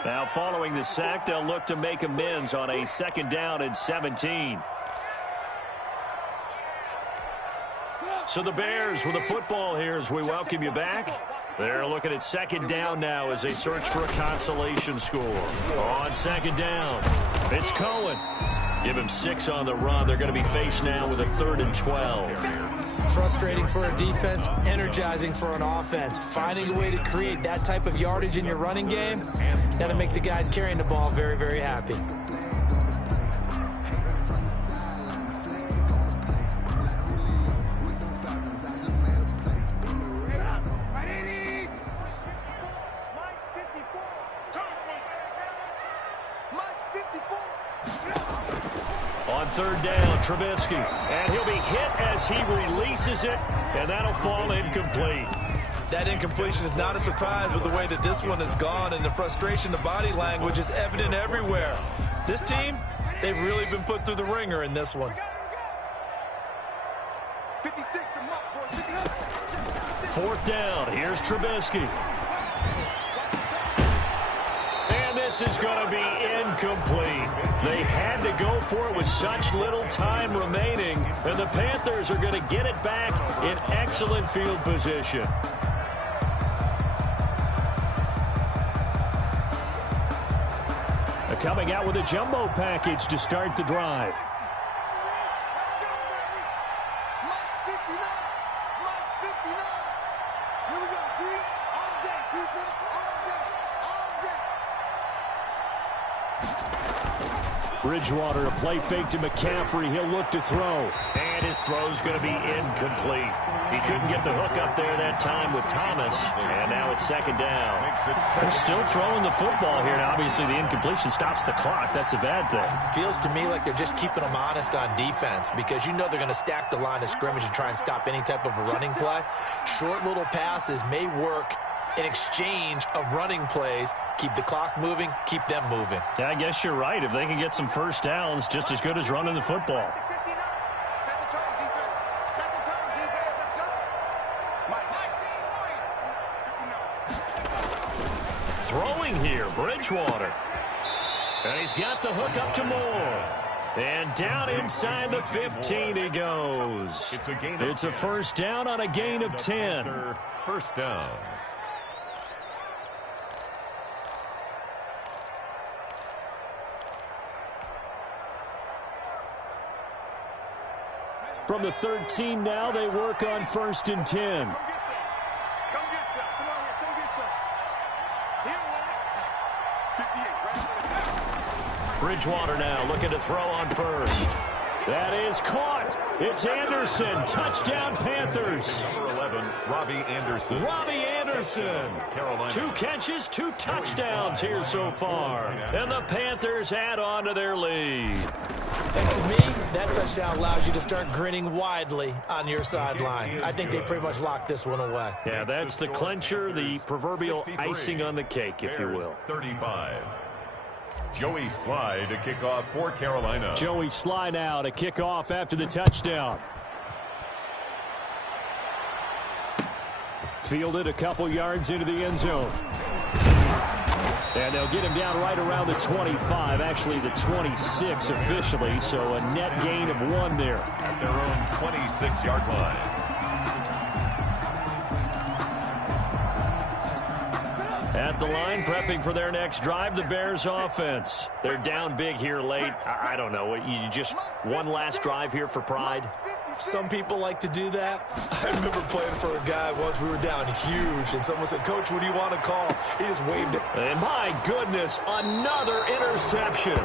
Now following the sack, they'll look to make amends on a 2nd down and 17. So the Bears with the football here as we welcome you back. They're looking at 2nd down now as they search for a consolation score. On 2nd down, it's Cohen. Give him 6 on the run. They're going to be faced now with a 3rd and 12. Frustrating for a defense, energizing for an offense. Finding a way to create that type of yardage in your running game, that'll make the guys carrying the ball very, very happy. On 3rd down, Trubisky, and he'll be hit as he releases it, and that'll fall incomplete. That incompletion is not a surprise with the way that this one has gone, and the frustration, the body language is evident everywhere. This team, they've really been put through the ringer in this one. 4th down, here's Trubisky. And this is going to be incomplete. They had to go for it with such little time remaining, and the Panthers are going to get it back in excellent field position. Coming out with a jumbo package to start the drive. Bridgewater, a play fake to McCaffrey. He'll look to throw. And his throw's going to be incomplete. He couldn't get the hook up there that time with Thomas. And now it's 2nd down. They're still throwing the football here. And obviously the incompletion stops the clock. That's a bad thing. Feels to me like they're just keeping them honest on defense, because you know they're going to stack the line of scrimmage and try and stop any type of a running play. Short little passes may work in exchange of running plays. Keep the clock moving, keep them moving. Yeah, I guess you're right. If they can get some first downs, just as good as running the football. Throwing here, Bridgewater. And he's got the hook up to Moore. And down inside the 15 he goes. It's a first down on a gain of 10. First down. From the 13 now, they work on 1st and 10. Bridgewater now looking to throw on 1st. That is caught. It's Anderson. Touchdown, Panthers. Number 11, Robbie Anderson. Robbie Anderson. Carolina. 2 catches, 2 touchdowns here so far. And the Panthers add on to their lead. And to me, that touchdown allows you to start grinning widely on your sideline. I think they pretty much locked this one away. Yeah, that's the clincher, the proverbial icing on the cake, if you will. 35. Joey Sly to kick off for Carolina. Joey Sly now to kick off after the touchdown. Fielded a couple yards into the end zone. And they'll get him down right around the 25, actually the 26 officially, so a net gain of 1 there. At their own 26-yard line. At the line, prepping for their next drive, the Bears offense. They're down big here late. I don't know. You just one last drive here for pride? Some people like to do that. I remember playing for a guy once. We were down huge, and someone said, "Coach, what do you want to call?" He just waved it. And my goodness, another interception.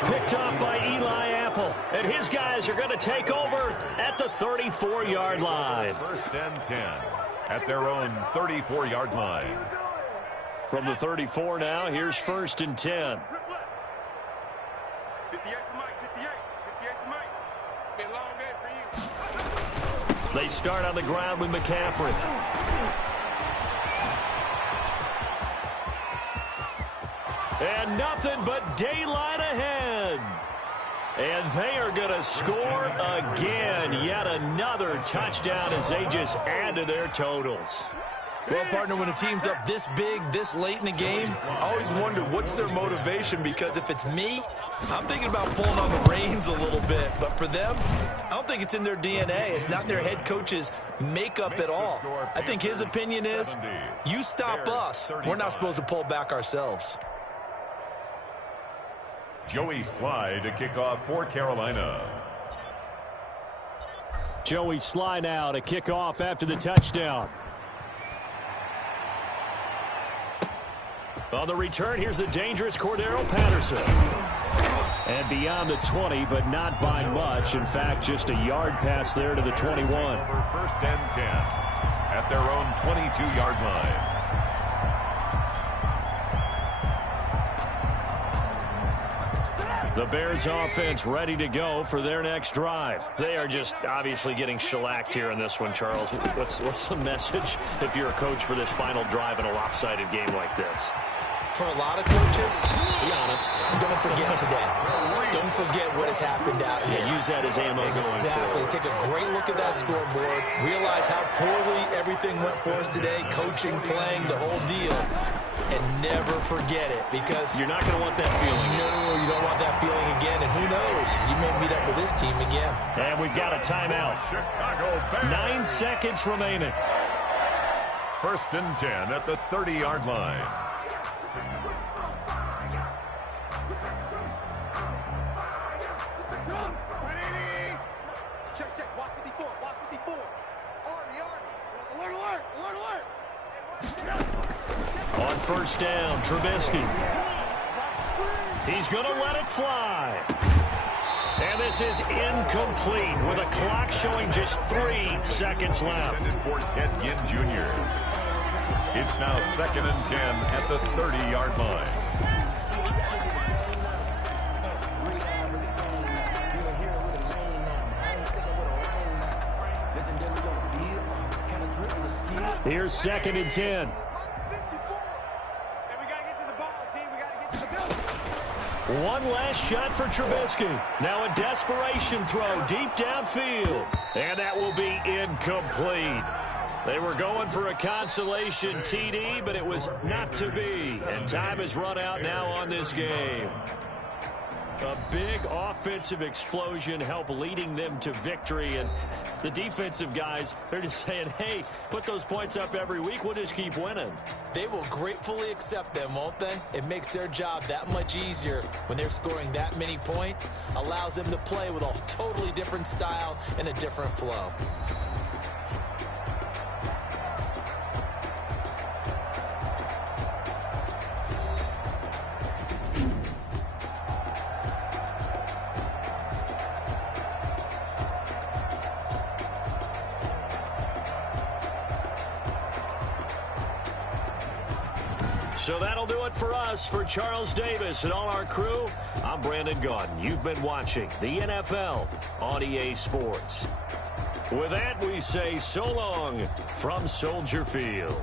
Picked off by Eli Apple. And his guys are going to take over at the 34-yard line. 1st and 10 at their own 34-yard line. From the 34 now, here's 1st and 10. 58 for Mike, 58. 58 for Mike. It's been a long day for you. They start on the ground with McCaffrey. And nothing but daylight ahead. And they are going to score again. Yet another touchdown as they just add to their totals. Well, partner, when a team's up this big, this late in the game, I always wonder what's their motivation, because if it's me, I'm thinking about pulling on the reins a little bit. But for them, I don't think it's in their DNA. It's not their head coach's makeup at all. I think his opinion is, you stop us, we're not supposed to pull back ourselves. Joey Sly to kick off for Carolina. Joey Sly now to kick off after the touchdown. On the return, here's the dangerous Cordero Patterson. And beyond the 20, but not by much. In fact, just a yard pass there to the 21. First and 10 at their own 22-yard line. The Bears offense ready to go for their next drive. They are just obviously getting shellacked here in this one, Charles. What's the message if you're a coach for this final drive in a lopsided game like this? For a lot of coaches, be honest, don't forget today. Don't forget what has happened out here. Yeah, use that as ammo going forward. Exactly. Take a great look at that scoreboard. Realize how poorly everything went for us today. Coaching, playing, the whole deal. And never forget it, because you're not going to want that feeling. No, you don't want that feeling again. And who knows? You may meet up with this team again. And we've got a timeout. 9 seconds remaining. First and 10 at the 30-yard line. Check. Watch 54. Watch 54. Army. Alert. On first down, Trubisky. He's going to let it fly. And this is incomplete with a clock showing just 3 seconds left. For Ted Ginn Jr. It's now 2nd and 10 at the 30-yard line. Here's 2nd and 10. One last shot for Trubisky. Now a desperation throw deep downfield. And that will be incomplete. They were going for a consolation TD, but it was not to be. And time has run out now on this game. A big offensive explosion helped leading them to victory. And the defensive guys, they're just saying, hey, put those points up every week. We'll just keep winning. They will gratefully accept them, won't they? It makes their job that much easier when they're scoring that many points. Allows them to play with a totally different style and a different flow. So that'll do it for us. For Charles Davis and all our crew, I'm Brandon Gaudin. You've been watching the NFL on EA Sports. With that, we say so long from Soldier Field.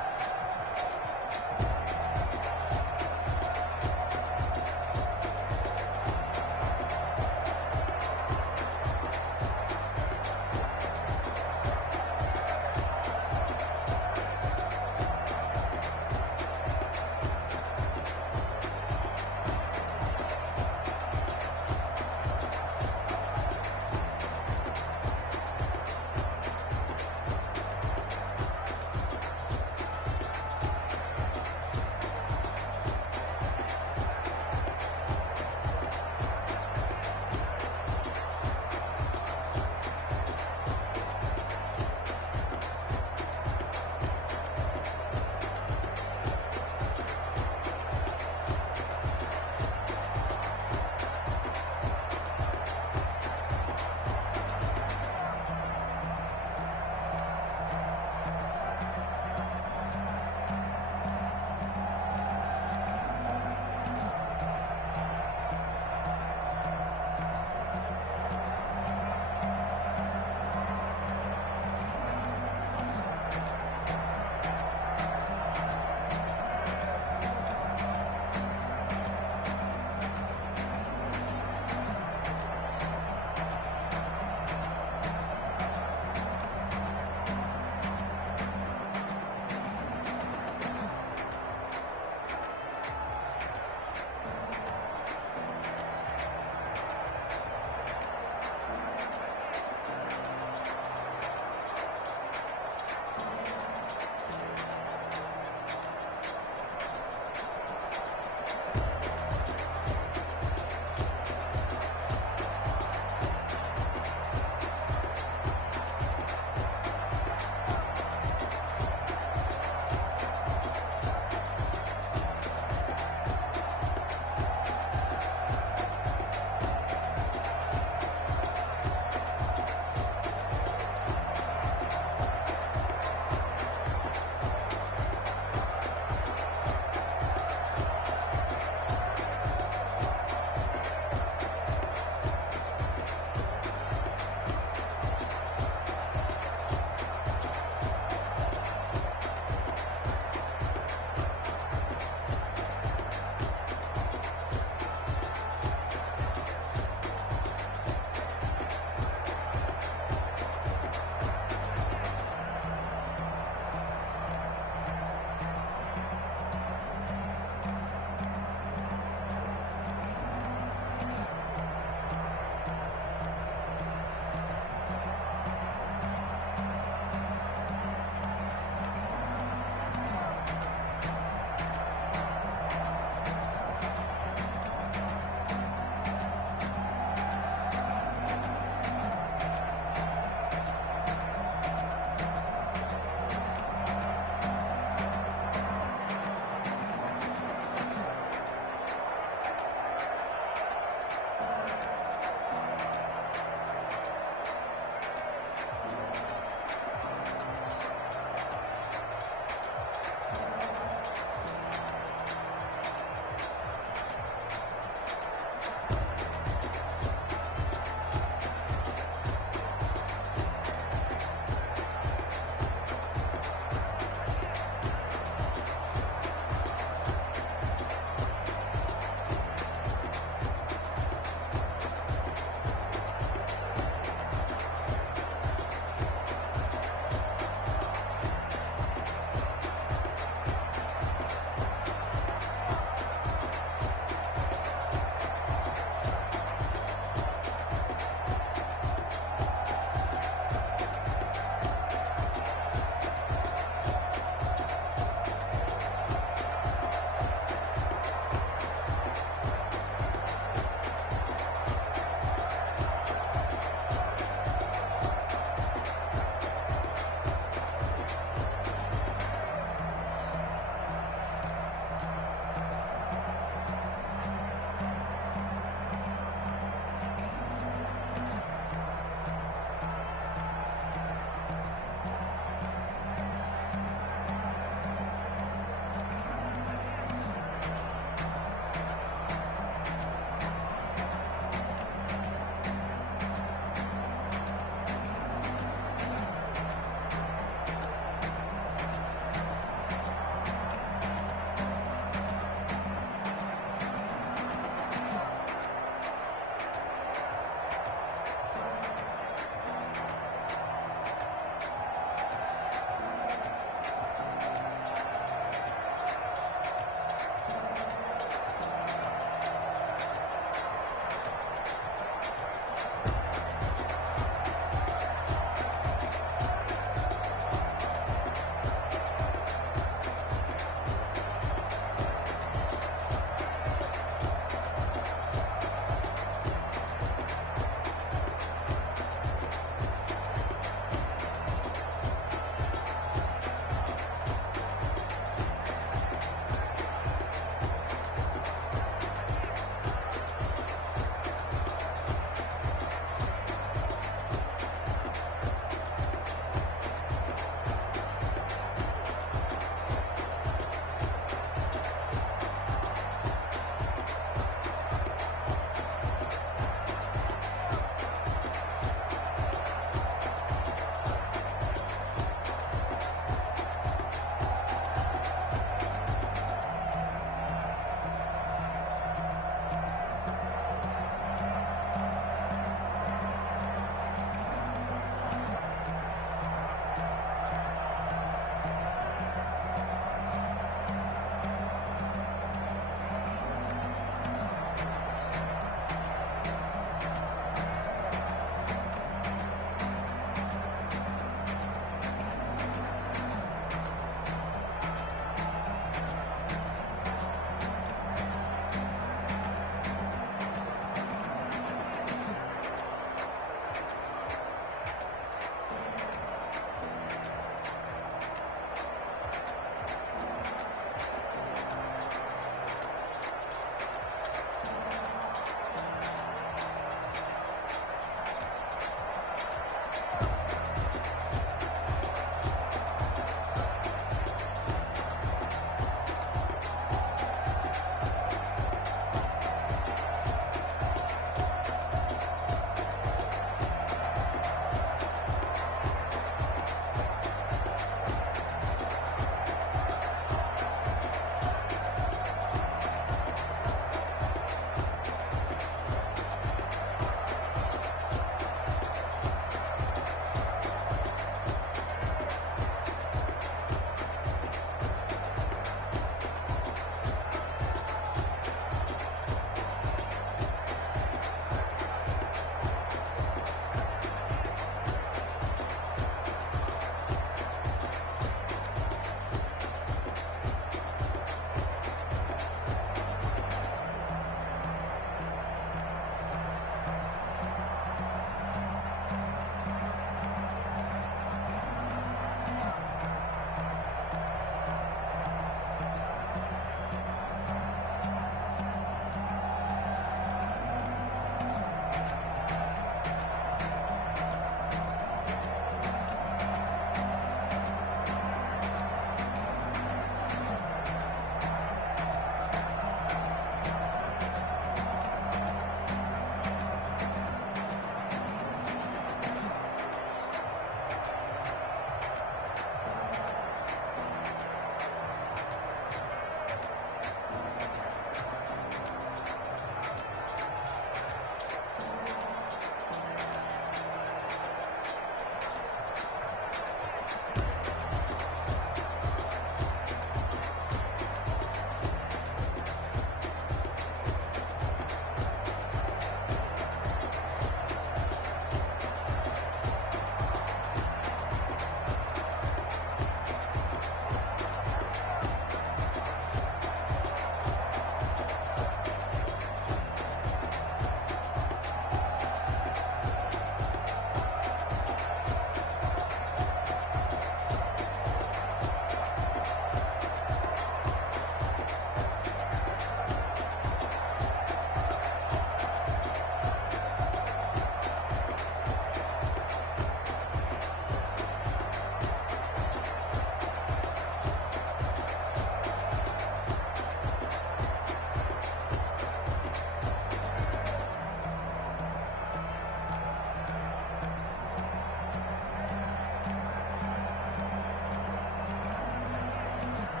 it.